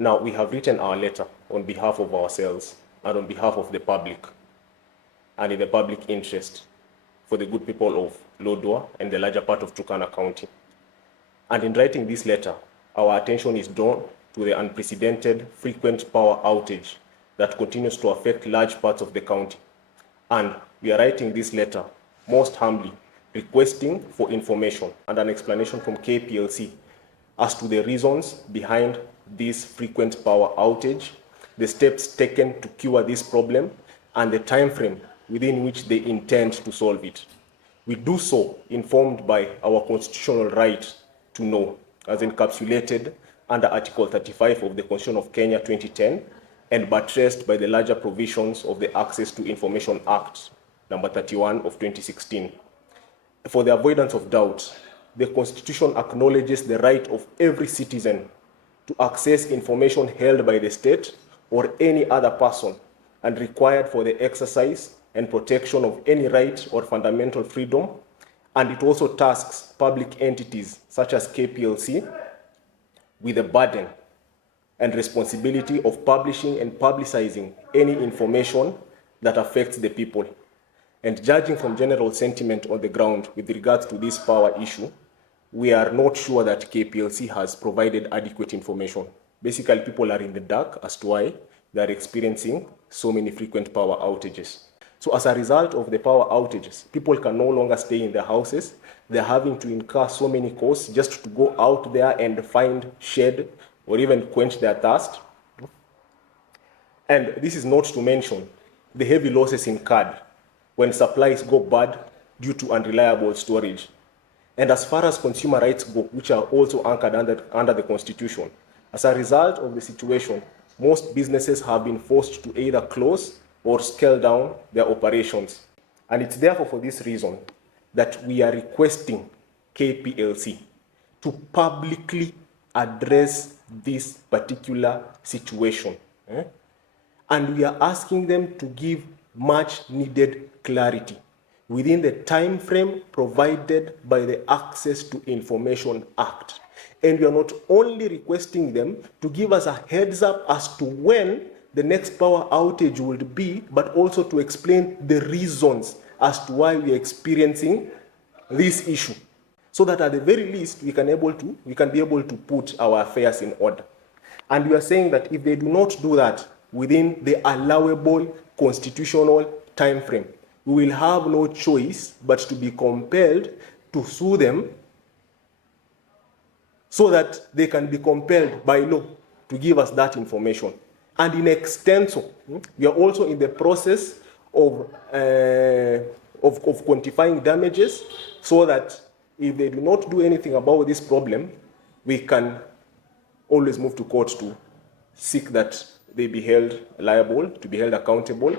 Now, we have written our letter on behalf of ourselves and on behalf of the public and in the public interest for the good people of Lodwar and the larger part of Turkana County. And in writing this letter, our attention is drawn to the unprecedented frequent power outage that continues to affect large parts of the county. And we are writing this letter most humbly, requesting for information and an explanation from Kplc as to the reasons behind this frequent power outage, the steps taken to cure this problem, and the time frame within which they intend to solve it. We do so informed by our constitutional right to know, as encapsulated under Article 35 of the Constitution of Kenya 2010, and buttressed by the larger provisions of the Access to Information Act, number 31 of 2016. For the avoidance of doubt, the Constitution acknowledges the right of every citizen to access information held by the state or any other person and required for the exercise and protection of any right or fundamental freedom, and it also tasks public entities such as Kplc with the burden and responsibility of publishing and publicizing any information that affects the people. And judging from general sentiment on the ground with regards to this power issue, we are not sure that Kplc has provided adequate information. Basically, people are in the dark as to why they are experiencing so many frequent power outages. So as a result of the power outages, people can no longer stay in their houses. They're having to incur so many costs just to go out there and find shade or even quench their thirst. And this is not to mention the heavy losses incurred when supplies go bad due to unreliable storage. And as far as consumer rights go, which are also anchored under the Constitution, as a result of the situation, most businesses have been forced to either close or scale down their operations. And it's therefore for this reason that we are requesting Kplc to publicly address this particular situation. And we are asking them to give much needed clarity within the time frame provided by the Access to Information Act. And we are not only requesting them to give us a heads up as to when the next power outage will be, but also to explain the reasons as to why we are experiencing this issue, so that at the very least we can be able to put our affairs in order. And we are saying that if they do not do that within the allowable constitutional time frame, we will have no choice but to be compelled to sue them, so that they can be compelled by law to give us that information. And in extenso, we are also in the process of quantifying damages, so that if they do not do anything about this problem, we can always move to court to seek that they be held liable, to be held accountable,